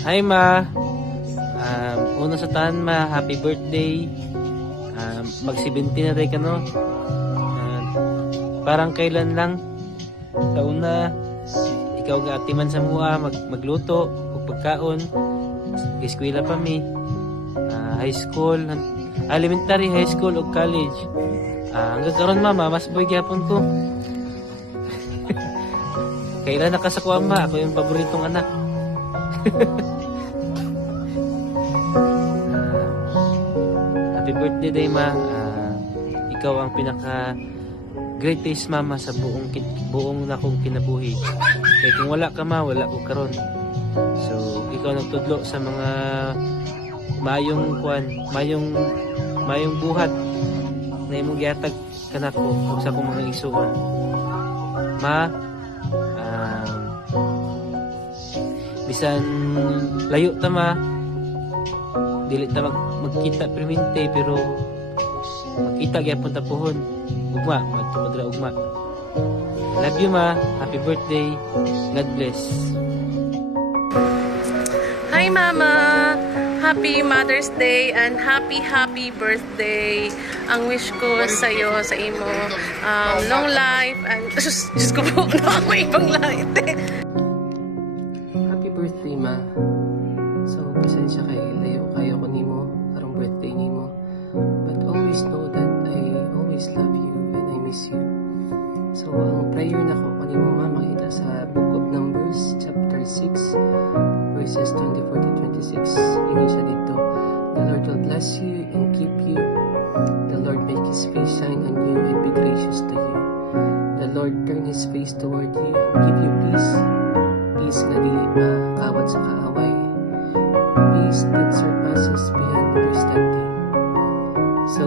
Hi ma. Una sa tahan ma, happy birthday. Mag-17 na tayo ka no. Parang kailan lang. Sa una, ikaw ga-atiman sa mua, magluto, pagkaon. Eskwela pa mi. High school, elementary, high school o college. Hanggang karon mama, mas boy gyapon ko. Kailan nakasakuha ma, ako yung paboritong anak. Happy birthday day ma. Ikaw ang pinaka greatest mama sa buong na kong kinabuhi. Kaya kung wala ka ma, wala ko karon. So ikaw nagtudlo sa mga mayong buhat na imong gihatag kanako ug sa akong mga isuon. Ma, bisan layo ta ma, dili ta magkita permente pero magkita gyapon ta pohon. Ugma, magtumadra ugma. Love you ma, happy birthday. God bless. Hi Mama! Happy Mother's Day and happy birthday. Ang wish ko sa iyo, sa imo, long life and Diyos ko po, may ibang light eh. Happy birthday ma. So pasensya kay layo kayo ko nimo karong birthday nimo. But always know that I always love you and I miss you. So ang prayer na ko kanimo ma makita sa Book of Numbers chapter 6 verses 24 to 26. Ingin siya dito. The Lord will bless you and keep you. The Lord make His face shine on you and be gracious to you. The Lord turn His face toward you and give you peace. Peace na dili makawat sa kaaway. Peace that surpasses beyond understanding. So,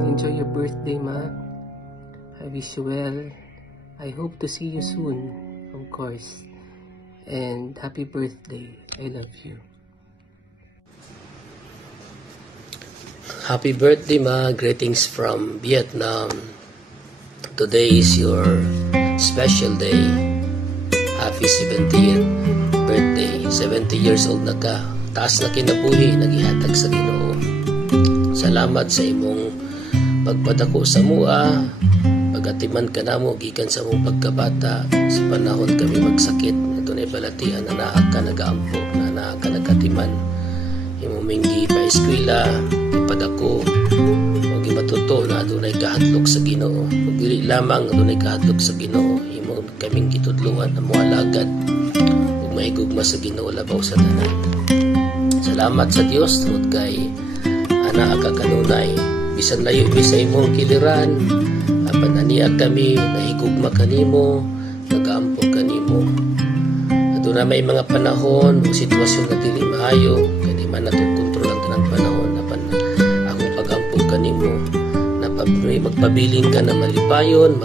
enjoy your birthday, ma. I wish you well. I hope to see you soon, of course. And happy birthday. I love you. Happy birthday ma, greetings from Vietnam. Today is your special day. Happy 70th birthday. 70 years old na ka. Taas na kinabuhi, nagihatag sa Ginoo. Salamat sa imong pagpadako sa mua. Pagatiman ka namo gikan sa mong pagkabata. Sa panahon kami magsakit, ito na balatian na naa ka nagaampo, na naa ka nagatiman. Imong minggi pa eskwela, ipadako, o gimatuto na adunay kahatlok sa Ginoo. Ug dili lamang adunay kahatlok sa Ginoo, imong kaming gitudluan na moalagad ug mahigugma sa Ginoo labaw sa tanan. Salamat sa Dios tungod kay ana ka kanunay bisan layo sa imong kiliran. Apan aniya kami nahigugma kanimo, nagaampo kanimo. Aduna may mga panahon o sitwasyon na dili maayo, kani man natong kontrol ang tanang panahon. Apan akong pagampo kanimo, magpabiling ka na malipayon,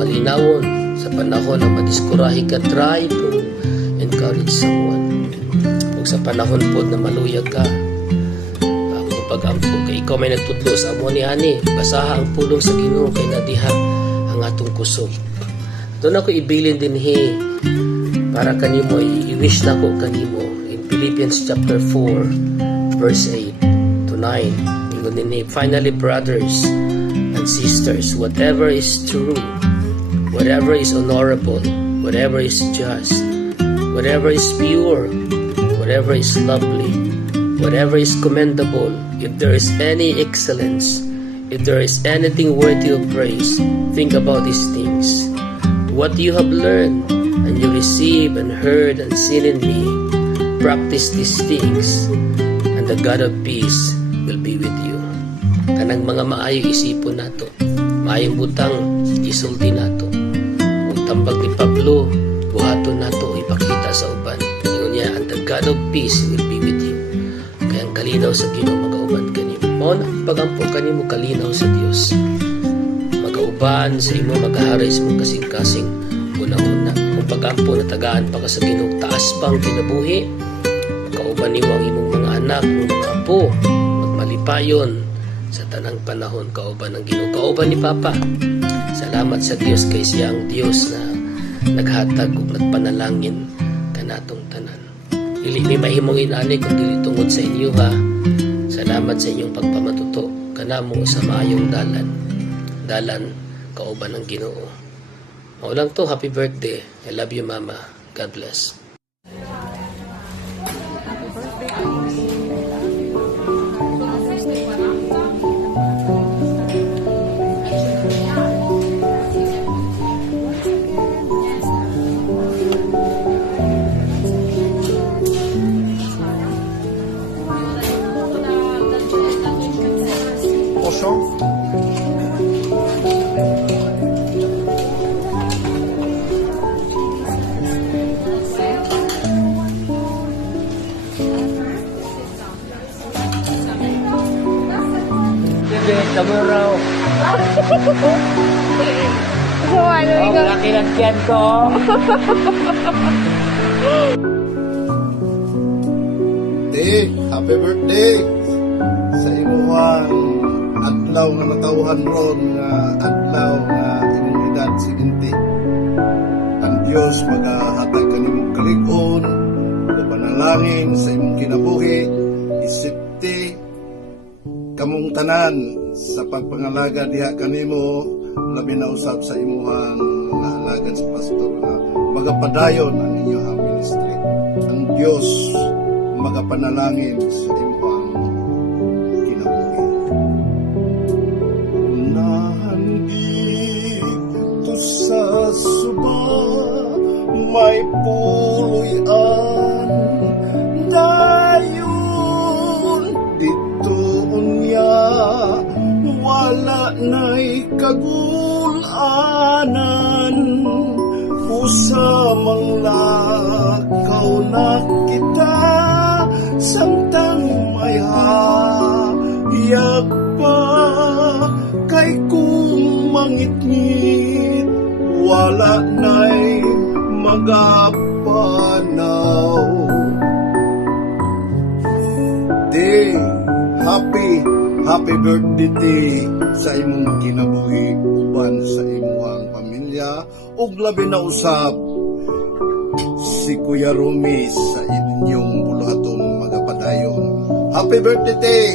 malinawon sa panahon na madiskurahi ka, try to encourage someone. Ug sa panahon po na maluyag ka, akong pagampo kay ikaw may nagtudlo sa amo ni ani, basaha ang pulong sa Ginoo kay nadiha ang atong kusog. Doon ako ibilin din para kanimo, i-wish na ko kanimo in Philippians chapter 4 verse 8 to 9. Ingon din finally brothers and sisters, whatever is true, whatever is honorable, whatever is just, whatever is pure, whatever is lovely, whatever is commendable, if there is any excellence, if there is anything worthy of praise, think about these things. What you have learned and you receive and heard and seen in me, practice these things, and the God of peace will be with you. Kanang mga maayo isipon nato, maayong butang isulti nato. Kung tambag ni Pablo, buhaton nato ipakita sa uban. Ingon niya, and the God of peace will be with you. Kaya ang kalinaw sa Ginoo magauban kanimo. Mao na pagampo kanimo kalinaw sa Dios. Magauban sa imo, magaharay sa imong kasing-kasing una-una. Kung pagampo na tagaan pa ka sa Ginoo, taas pang kinabuhi. Magauban nimo ang imong mga anak, mga apo, magmalipayon sa tanang panahon, kauban ng Ginoo, kauban ni Papa. Salamat sa Dios kay siya ang Dios na naghatag ug nagpanalangin kanatong tanan. Dili mi mahimong inani kung dili tungod sa inyo ha. Salamat sa inyong pagpamatuto kanamo sa maayong dalan kauban ng Ginoo. Mao lang to, happy birthday. I love you mama. God bless. Tomorrow. So, ano ikaw? Laki ng tiyan ko. Happy birthday sa imuhang adlaw nga natawhan ron nga adlaw nga imong edad 70. Ang Dios magahatag kanimong kalig-on, panalangin sa imong kinabuhi, isipti kamong tanan sa pagpangalaga diha kanimo, labi na usab sa imuhang mga alagad sa pastor nga magapadayon ang inyong ministry. Ang Dios magapanalangin sa imong kinabuhi. Unahan dito sa suba may puloy-an dayon dito unya wala na'y kagulanan usamang lakaw na kita samtang may hayag pa kay kung mangit-ngit wala na'y magapanaw. Day, happy birthday sa imong kinabuhi uban sa imong pamilya ug labi na usab si Kuya Rumi sa inyong buluhaton magapadayon. Happy birthday!